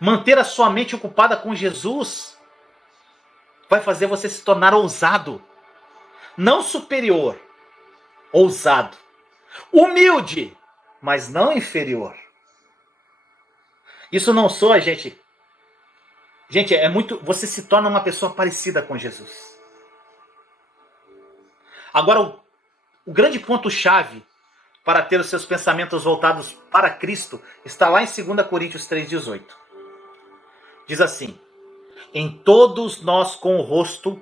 Manter a sua mente ocupada com Jesus vai fazer você se tornar ousado. Não superior, ousado. Humilde, mas não inferior. Isso não soa, gente. Gente, você se torna uma pessoa parecida com Jesus. Agora, o grande ponto-chave para ter os seus pensamentos voltados para Cristo está lá em 2 Coríntios 3,18. Diz assim: em todos nós com o rosto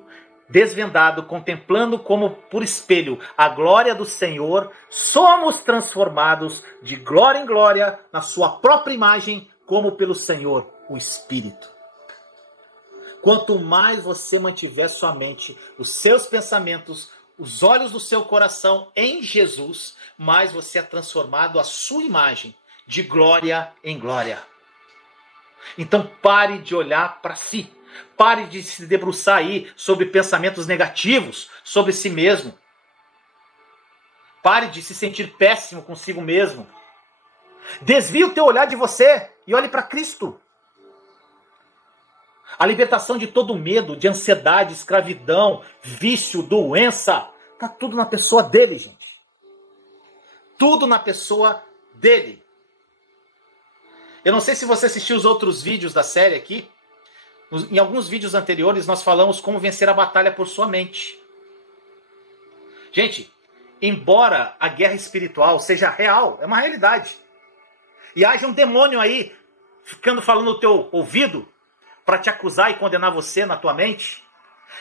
desvendado, contemplando como por espelho a glória do Senhor, somos transformados de glória em glória na sua própria imagem, como pelo Senhor, o Espírito. Quanto mais você mantiver sua mente, os seus pensamentos, os olhos do seu coração em Jesus, mais você é transformado à sua imagem, de glória em glória. Então pare de olhar para si. Pare de se debruçar aí sobre pensamentos negativos sobre si mesmo. Pare de se sentir péssimo consigo mesmo. Desvie o teu olhar de você e olhe para Cristo. A libertação de todo medo, de ansiedade, escravidão, vício, doença, está tudo na pessoa dele, gente. Tudo na pessoa dele. Eu não sei se você assistiu os outros vídeos da série aqui. Em alguns vídeos anteriores nós falamos como vencer a batalha por sua mente. Gente, embora a guerra espiritual seja real, é uma realidade, e haja um demônio aí ficando falando no teu ouvido para te acusar e condenar você na tua mente,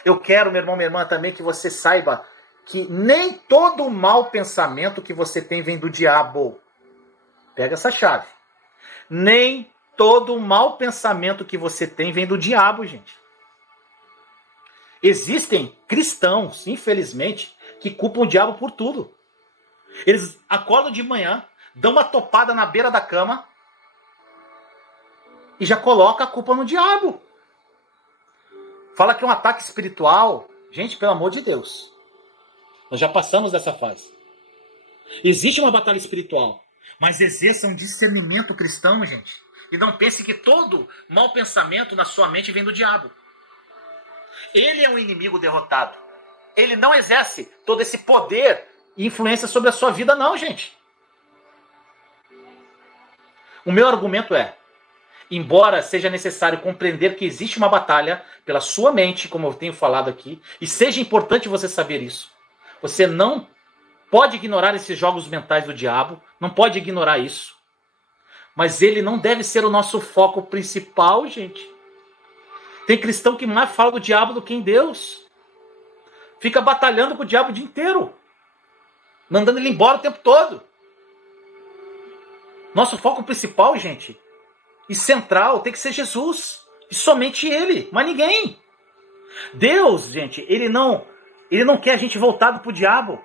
eu quero, meu irmão, minha irmã, também que você saiba que nem todo o mau pensamento que você tem vem do diabo. Pega essa chave. Nem todo o mau pensamento que você tem vem do diabo, gente. Existem cristãos, infelizmente, que culpam o diabo por tudo. Eles acordam de manhã, dão uma topada na beira da cama e já colocam a culpa no diabo. Fala que é um ataque espiritual. Gente, pelo amor de Deus. Nós já passamos dessa fase. Existe uma batalha espiritual, mas exerça um discernimento cristão, gente. E não pense que todo mau pensamento na sua mente vem do diabo. Ele é um inimigo derrotado. Ele não exerce todo esse poder e influência sobre a sua vida, não, gente. O meu argumento é: embora seja necessário compreender que existe uma batalha pela sua mente, como eu tenho falado aqui, e seja importante você saber isso, você não pode ignorar esses jogos mentais do diabo, não pode ignorar isso. Mas ele não deve ser o nosso foco principal, gente. Tem cristão que mais fala do diabo do que em Deus. Fica batalhando com o diabo o dia inteiro, mandando ele embora o tempo todo. Nosso foco principal, gente, e central, tem que ser Jesus. E somente Ele, mas ninguém. Deus, gente, Ele não quer a gente voltado para o diabo.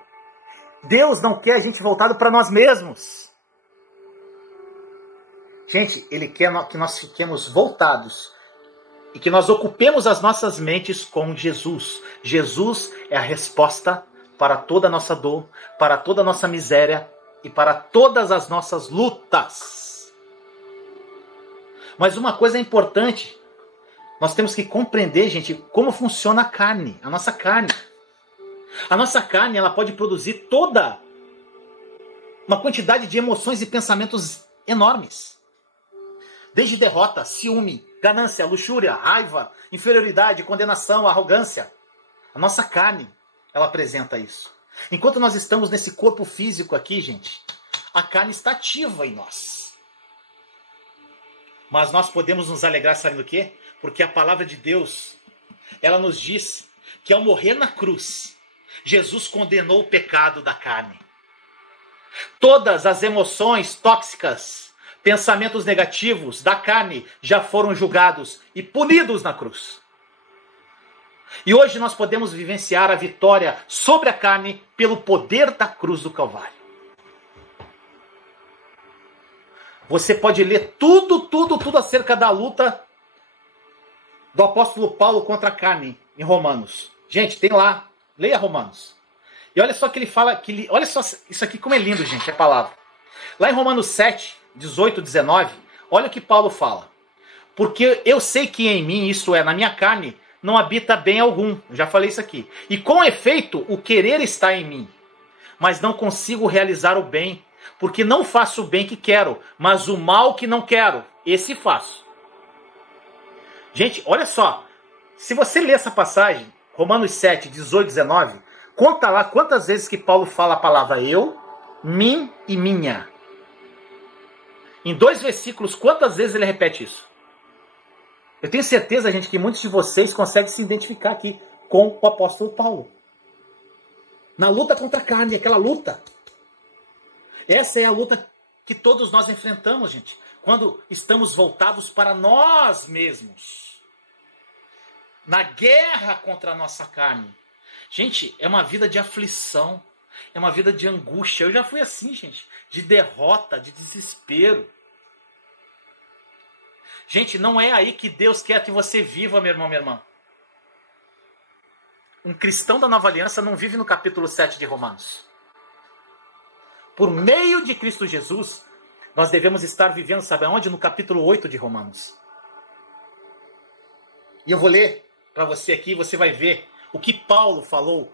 Deus não quer a gente voltado para nós mesmos. Gente, Ele quer que nós fiquemos voltados e que nós ocupemos as nossas mentes com Jesus. Jesus é a resposta para toda a nossa dor, para toda a nossa miséria e para todas as nossas lutas. Mas uma coisa é importante, nós temos que compreender, gente, como funciona a carne, a nossa carne. A nossa carne, ela pode produzir toda uma quantidade de emoções e pensamentos enormes. Desde derrota, ciúme, ganância, luxúria, raiva, inferioridade, condenação, arrogância. A nossa carne, ela apresenta isso. Enquanto nós estamos nesse corpo físico aqui, gente, a carne está ativa em nós. Mas nós podemos nos alegrar, sabe do quê? Porque a palavra de Deus, ela nos diz que ao morrer na cruz, Jesus condenou o pecado da carne. Todas as emoções tóxicas, pensamentos negativos da carne já foram julgados e punidos na cruz. E hoje nós podemos vivenciar a vitória sobre a carne pelo poder da cruz do Calvário. Você pode ler tudo acerca da luta do apóstolo Paulo contra a carne em Romanos. Gente, tem lá. Leia Romanos. E olha só que ele fala, olha só isso aqui como é lindo, gente, a palavra. Lá em Romanos 7, 18, 19, olha o que Paulo fala. Porque eu sei que em mim, isto é, na minha carne, não habita bem algum. Já falei isso aqui. E com efeito, o querer está em mim. Mas não consigo realizar o bem, porque não faço o bem que quero, mas o mal que não quero, esse faço. Gente, olha só. Se você ler essa passagem, Romanos 7, 18, 19, conta lá quantas vezes que Paulo fala a palavra eu, mim e minha. Em 2 versículos, quantas vezes ele repete isso? Eu tenho certeza, gente, que muitos de vocês conseguem se identificar aqui com o apóstolo Paulo. Na luta contra a carne, aquela luta. Essa é a luta que todos nós enfrentamos, gente. Quando estamos voltados para nós mesmos. Na guerra contra a nossa carne. Gente, é uma vida de aflição. É uma vida de angústia. Eu já fui assim, gente. De derrota, de desespero. Gente, não é aí que Deus quer que você viva, meu irmão, minha irmã. Um cristão da Nova Aliança não vive no capítulo 7 de Romanos. Por meio de Cristo Jesus, nós devemos estar vivendo, sabe aonde? No capítulo 8 de Romanos. E eu vou ler para você aqui, você vai ver o que Paulo falou,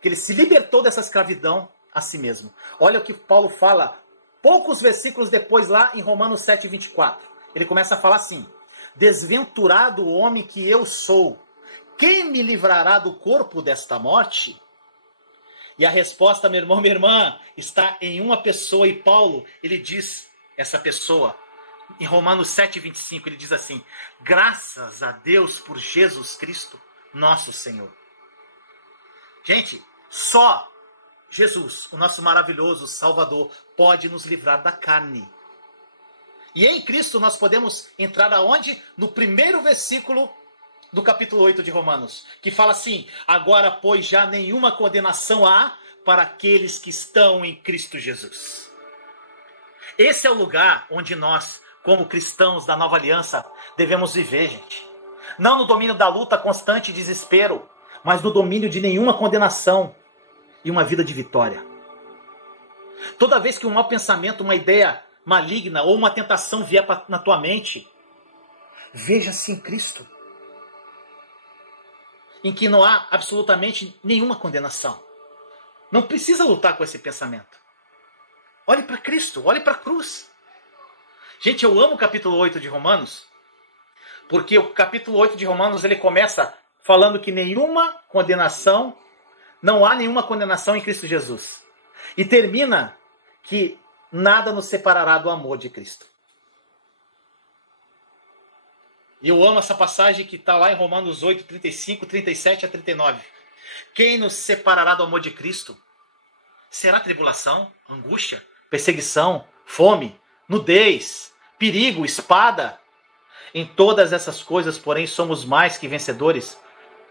que ele se libertou dessa escravidão a si mesmo. Olha o que Paulo fala, poucos versículos depois, lá em Romanos 7, 24. Ele começa a falar assim: desventurado o homem que eu sou, quem me livrará do corpo desta morte? E a resposta, meu irmão, minha irmã, está em uma pessoa. E Paulo, ele diz, essa pessoa, em Romanos 7, 25, ele diz assim: graças a Deus por Jesus Cristo, nosso Senhor. Gente, só Jesus, o nosso maravilhoso Salvador, pode nos livrar da carne. E em Cristo nós podemos entrar aonde? No primeiro versículo do capítulo 8 de Romanos, que fala assim: agora, pois, já nenhuma condenação há para aqueles que estão em Cristo Jesus. Esse é o lugar onde nós, como cristãos da Nova Aliança, devemos viver, gente. Não no domínio da luta constante e desespero, mas no domínio de nenhuma condenação e uma vida de vitória. Toda vez que um mau pensamento, uma ideia maligna ou uma tentação vier na tua mente, veja-se em Cristo, em que não há absolutamente nenhuma condenação. Não precisa lutar com esse pensamento. Olhe para Cristo, olhe para a cruz. Gente, eu amo o capítulo 8 de Romanos, porque o capítulo 8 de Romanos ele começa falando que não há nenhuma condenação em Cristo Jesus. E termina que nada nos separará do amor de Cristo. E eu amo essa passagem que está lá em Romanos 8, 35, 37 a 39. Quem nos separará do amor de Cristo? Será tribulação, angústia, perseguição, fome, nudez, perigo, espada? Em todas essas coisas, porém, somos mais que vencedores,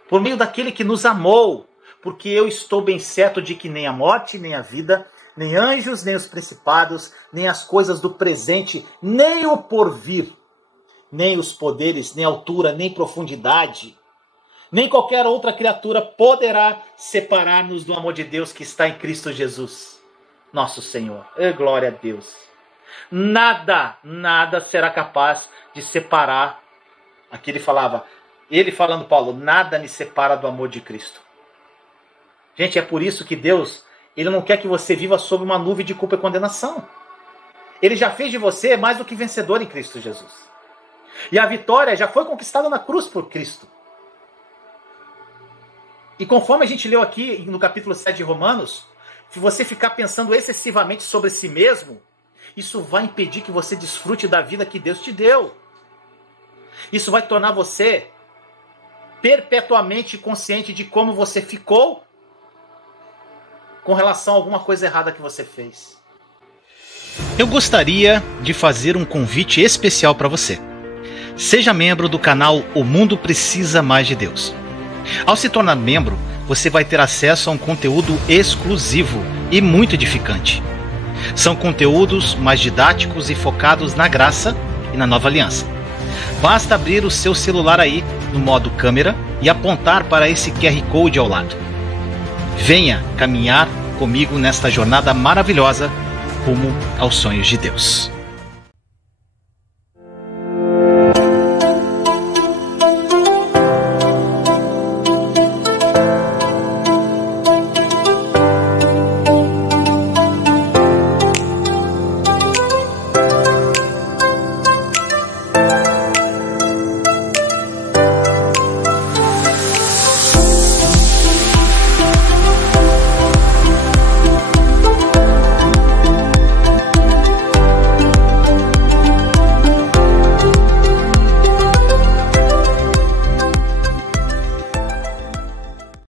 por meio daquele que nos amou, porque eu estou bem certo de que nem a morte, nem a vida, nem anjos, nem os principados, nem as coisas do presente, nem o porvir, nem os poderes, nem altura, nem profundidade, nem qualquer outra criatura poderá separar-nos do amor de Deus que está em Cristo Jesus, nosso Senhor. Glória a Deus. Nada será capaz de separar. Aqui ele falando, Paulo, nada me separa do amor de Cristo. Gente, é por isso que Deus, ele não quer que você viva sob uma nuvem de culpa e condenação. Ele já fez de você mais do que vencedor em Cristo Jesus. E a vitória já foi conquistada na cruz por Cristo. E conforme a gente leu aqui no capítulo 7 de Romanos, se você ficar pensando excessivamente sobre si mesmo, isso vai impedir que você desfrute da vida que Deus te deu. Isso vai tornar você perpetuamente consciente de como você ficou com relação a alguma coisa errada que você fez. Eu gostaria de fazer um convite especial para você. Seja membro do canal O Mundo Precisa Mais de Deus. Ao se tornar membro, você vai ter acesso a um conteúdo exclusivo e muito edificante. São conteúdos mais didáticos e focados na graça e na nova aliança. Basta abrir o seu celular aí no modo câmera e apontar para esse QR Code ao lado. Venha caminhar comigo nesta jornada maravilhosa rumo aos sonhos de Deus.